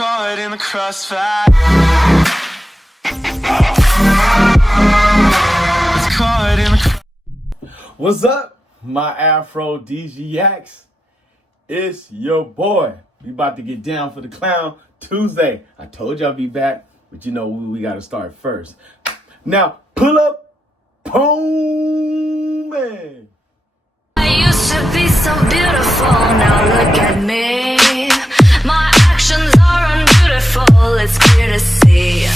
caught in the crossfire. It's caught in the... What's up, my Afro DGX? It's your boy. We about to get down for the Clown Tuesday. I told you I'd be back, but you know we got to start first. Now, pull up, boom, man. I used to be so beautiful, now look at me. My actions are unbeautiful, it's clear to see.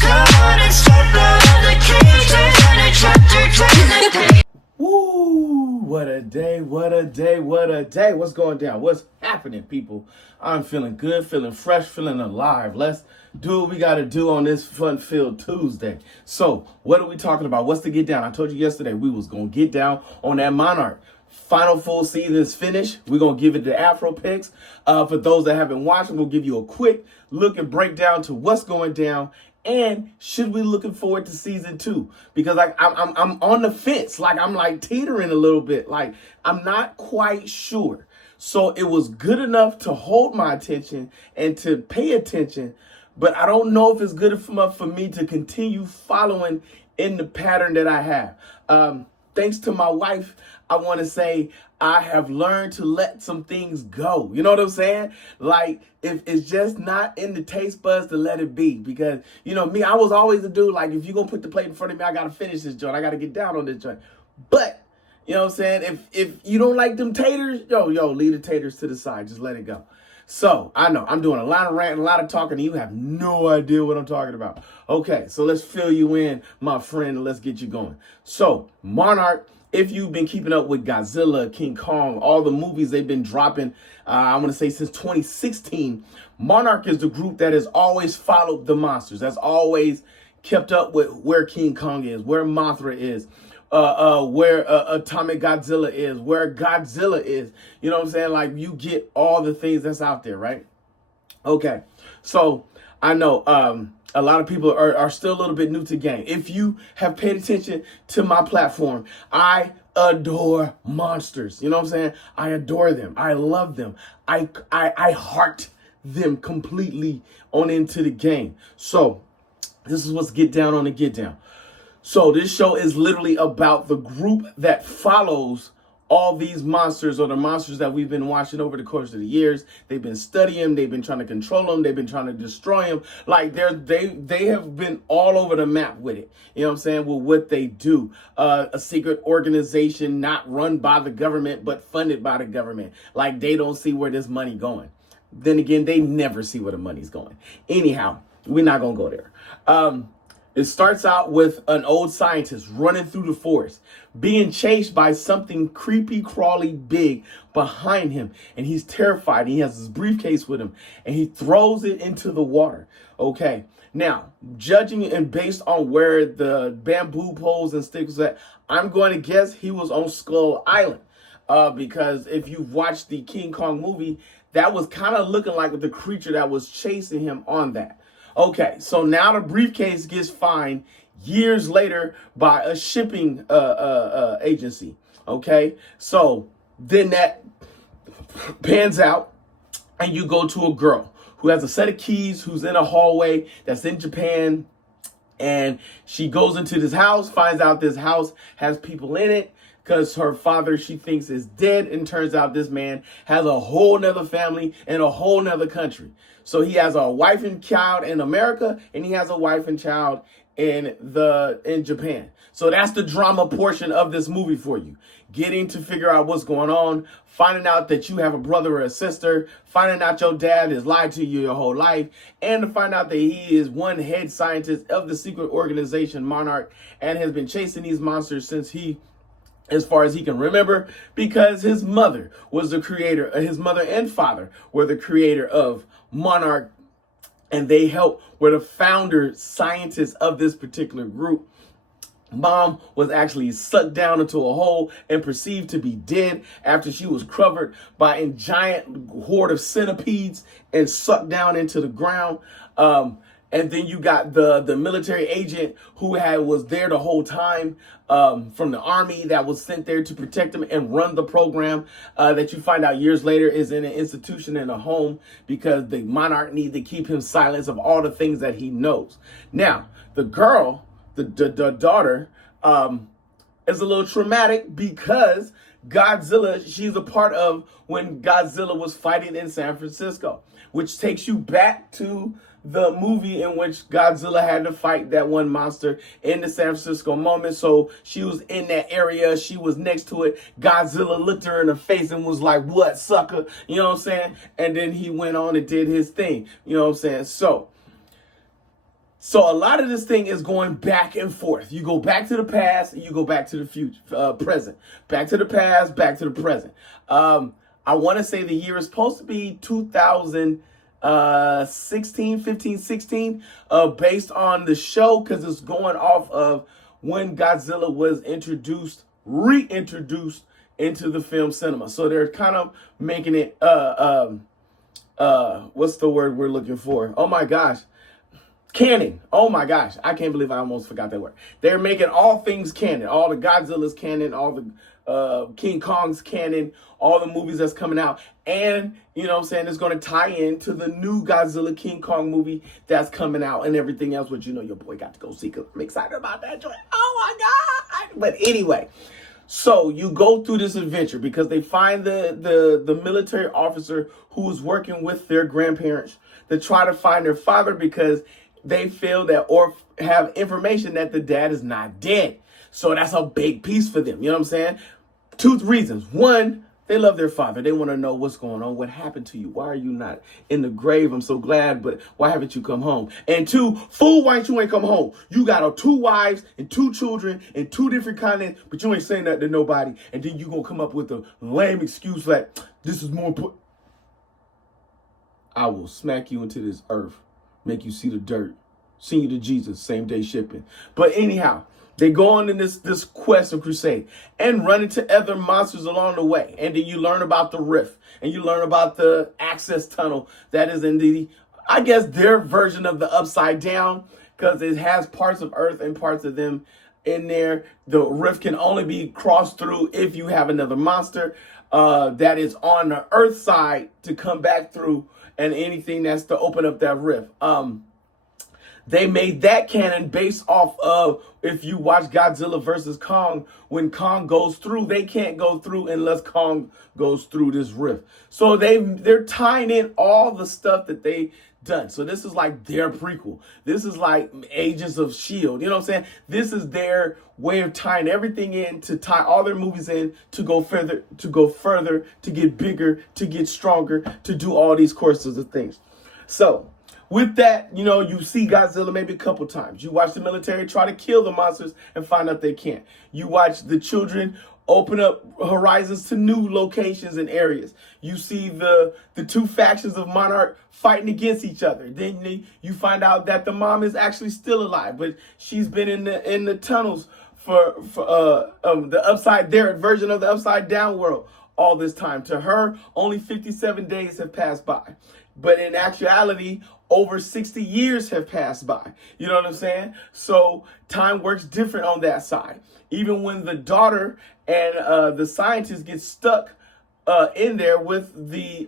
Come on and step out of the cage, turn a chapter, turn the page. Woo, what a day, what a day, what a day. What's going down? What's happening, people? I'm feeling good, feeling fresh, feeling alive. Let's do what we got to do on this fun-filled Tuesday. So, what are we talking about? What's the get down? I told you yesterday we was going to get down on that Monarch. Final full season is finished. We're going to give it the Afro picks. For those that haven't watched, we'll give you a quick look and breakdown to what's going down. And should we looking forward to season 2? Because I'm on the fence. I'm like teetering a little bit. I'm not quite sure. So it was good enough to hold my attention and to pay attention. But I don't know if it's good enough for me to continue following in the pattern that I have. Thanks to my wife, I want to say I have learned to let some things go. You know what I'm saying? If it's just not in the taste buds, to let it be. Because, me, I was always a dude, if you're going to put the plate in front of me, I got to finish this joint. I got to get down on this joint. But, you know what I'm saying? If you don't like them taters, leave the taters to the side. Just let it go. So, I know, I'm doing a lot of ranting, a lot of talking, and you have no idea what I'm talking about. Okay, so let's fill you in, my friend, and let's get you going. So, Monarch, if you've been keeping up with Godzilla, King Kong, all the movies they've been dropping, I want to say since 2016, Monarch is the group that has always followed the monsters, that's always kept up with where King Kong is, where Mothra is, where Atomic Godzilla is, where Godzilla is. You know what I'm saying? You get all the things that's out there, right? Okay, so I know a lot of people are still a little bit new to the game. If you have paid attention to my platform, I adore monsters. You know what I'm saying? I adore them. I love them. I heart them completely on into the game. So this is what's get down on the get down. So this show is literally about the group that follows all these monsters, or the monsters that we've been watching over the course of the years. They've been studying them. They've been trying to control them. They've been trying to destroy them. They have been all over the map with it. You know what I'm saying? With what they do. A secret organization not run by the government, but funded by the government. They don't see where this money going. Then again, they never see where the money's going. Anyhow, we're not going to go there. It starts out with an old scientist running through the forest, being chased by something creepy, crawly big behind him. And he's terrified. He has his briefcase with him and he throws it into the water. Okay. Now, judging and based on where the bamboo poles and sticks at, I'm going to guess he was on Skull Island. Because if you've watched the King Kong movie, that was kind of looking like the creature that was chasing him on that. Okay, so now the briefcase gets found years later by a shipping agency. Okay, so then that pans out and you go to a girl who has a set of keys, who's in a hallway that's in Japan. And she goes into this house, finds out this house has people in it because her father, she thinks, is dead. And turns out this man has a whole nother family in a whole nother country. So he has a wife and child in America, and he has a wife and child in Japan. So that's the drama portion of this movie for you. Getting to figure out what's going on, finding out that you have a brother or a sister, finding out your dad has lied to you your whole life, and to find out that he is one head scientist of the secret organization Monarch and has been chasing these monsters since as far as he can remember, because his mother was the creator, his mother and father were the creator of Monarch, and they were the founder scientists of this particular group. Mom was actually sucked down into a hole and perceived to be dead after she was covered by a giant horde of centipedes and sucked down into the ground. And then you got the military agent who was there the whole time, from the army, that was sent there to protect him and run the program, that you find out years later is in an institution in a home because the monarch needs to keep him silent of all the things that he knows. Now, the girl, the daughter, is a little traumatic because Godzilla, she's a part of when Godzilla was fighting in San Francisco, which takes you back to the movie in which Godzilla had to fight that one monster in the San Francisco moment. So she was in that area. She was next to it. Godzilla looked her in the face and was like, "What, sucker?" You know what I'm saying? And then he went on and did his thing. You know what I'm saying? So a lot of this thing is going back and forth. You go back to the past and you go back to the future, present. Back to the past, back to the present. I want to say the year is supposed to be 2016, 15, 16, based on the show, because it's going off of when Godzilla was reintroduced into the film cinema. So they're kind of making it, what's the word we're looking for? Oh my gosh. Canon. Oh my gosh. I can't believe I almost forgot that word. They're making all things canon. All the Godzilla's canon, all the King Kong's canon, all the movies that's coming out. And, you know what I'm saying, it's going to tie into the new Godzilla King Kong movie that's coming out and everything else, which, you know, your boy got to go see because I'm excited about that joint. Oh my God. But anyway, so you go through this adventure because they find the military officer who was working with their grandparents to try to find their father because they feel that or have information that the dad is not dead. So that's a big piece for them. You know what I'm saying? Two reasons. One, they love their father. They want to know what's going on. What happened to you? Why are you not in the grave? I'm so glad, but why haven't you come home? And two, fool, why ain't you ain't come home? You got 2 wives and 2 children in 2 different continents, but you ain't saying that to nobody. And then you gonna come up with a lame excuse like, this is more important. I will smack you into this earth, make you see the dirt, send you to Jesus, same day shipping. But anyhow, they go on in this quest and crusade and run into other monsters along the way. And then you learn about the rift and you learn about the access tunnel that is in I guess, their version of the upside down, because it has parts of Earth and parts of them in there. The rift can only be crossed through if you have another monster that is on the Earth side to come back through, and anything that's to open up that rift. They made that canon based off of, if you watch Godzilla versus Kong, when Kong goes through, they can't go through unless Kong goes through this rift. So they're tying in all the stuff that they done. So this is like their prequel. This is like Agents of S.H.I.E.L.D. You know what I'm saying? This is their way of tying everything in, to tie all their movies in, to go further, to get bigger, to get stronger, to do all these courses of things. So with that, you know, you see Godzilla maybe a couple times. You watch the military try to kill the monsters and find out they can't. You watch the children open up horizons to new locations and areas. You see the 2 factions of Monarch fighting against each other. Then you find out that the mom is actually still alive, but she's been in the tunnels for the upside there version of the upside down world all this time. To her, only 57 days have passed by. But in actuality, over 60 years have passed by. You know what I'm saying? So time works different on that side. Even when the daughter and the scientist get stuck in there with the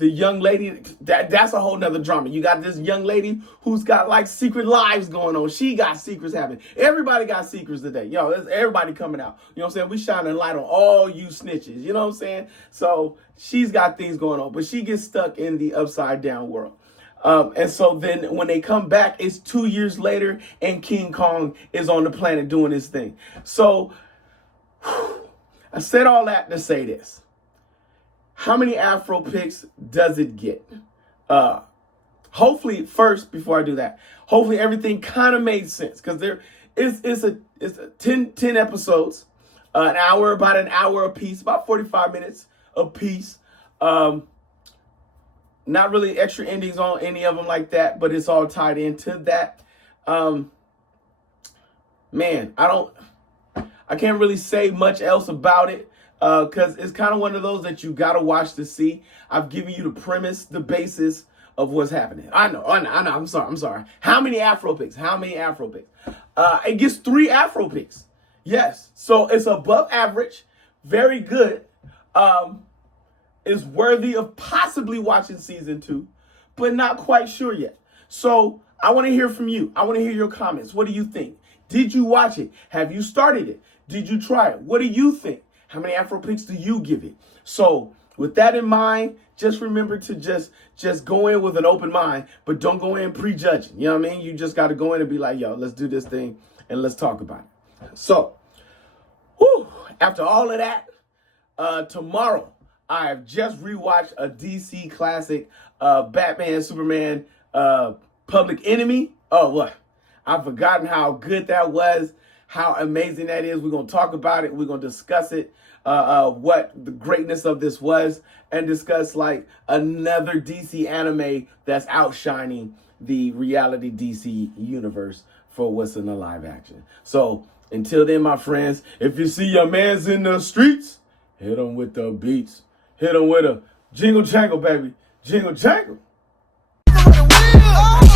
young lady, that's a whole nother drama. You got this young lady who's got like secret lives going on. She got secrets happening. Everybody got secrets today. Yo, there's everybody coming out. You know what I'm saying? We shining light on all you snitches. You know what I'm saying? So she's got things going on, but she gets stuck in the upside down world. And so then when they come back, it's 2 years later and King Kong is on the planet doing his thing. So I said all that to say this. How many Afro picks does it get? Hopefully, first, before I do that, hopefully everything kind of made sense, because it's a 10 episodes, about an hour a piece, about 45 minutes a piece. Not really extra endings on any of them like that, but it's all tied into that. Man, I can't really say much else about it. Because it's kind of one of those that you got to watch to see. I've given you the premise, the basis of what's happening. I know. I'm sorry. How many Afro picks? It gets 3 Afro picks. Yes. So it's above average. Very good. Is worthy of possibly watching season 2, but not quite sure yet. So I want to hear from you. I want to hear your comments. What do you think? Did you watch it? Have you started it? Did you try it? What do you think? How many Afro picks do you give it? So with that in mind, just remember to just go in with an open mind, but don't go in prejudging. You know what I mean? You just got to go in and be like, yo, let's do this thing and let's talk about it. So, after all of that, tomorrow, I have just rewatched a DC classic, Batman, Superman, Public Enemy. Oh, what? I've forgotten how good that was, how amazing that is. We're going to talk about it. We're going to discuss it, what the greatness of this was, and discuss like another DC anime that's outshining the reality DC universe for what's in the live action. So until then, my friends, if you see your mans in the streets, hit them with the beats. Hit them with a jingle jangle, baby. Jingle jangle.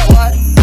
What?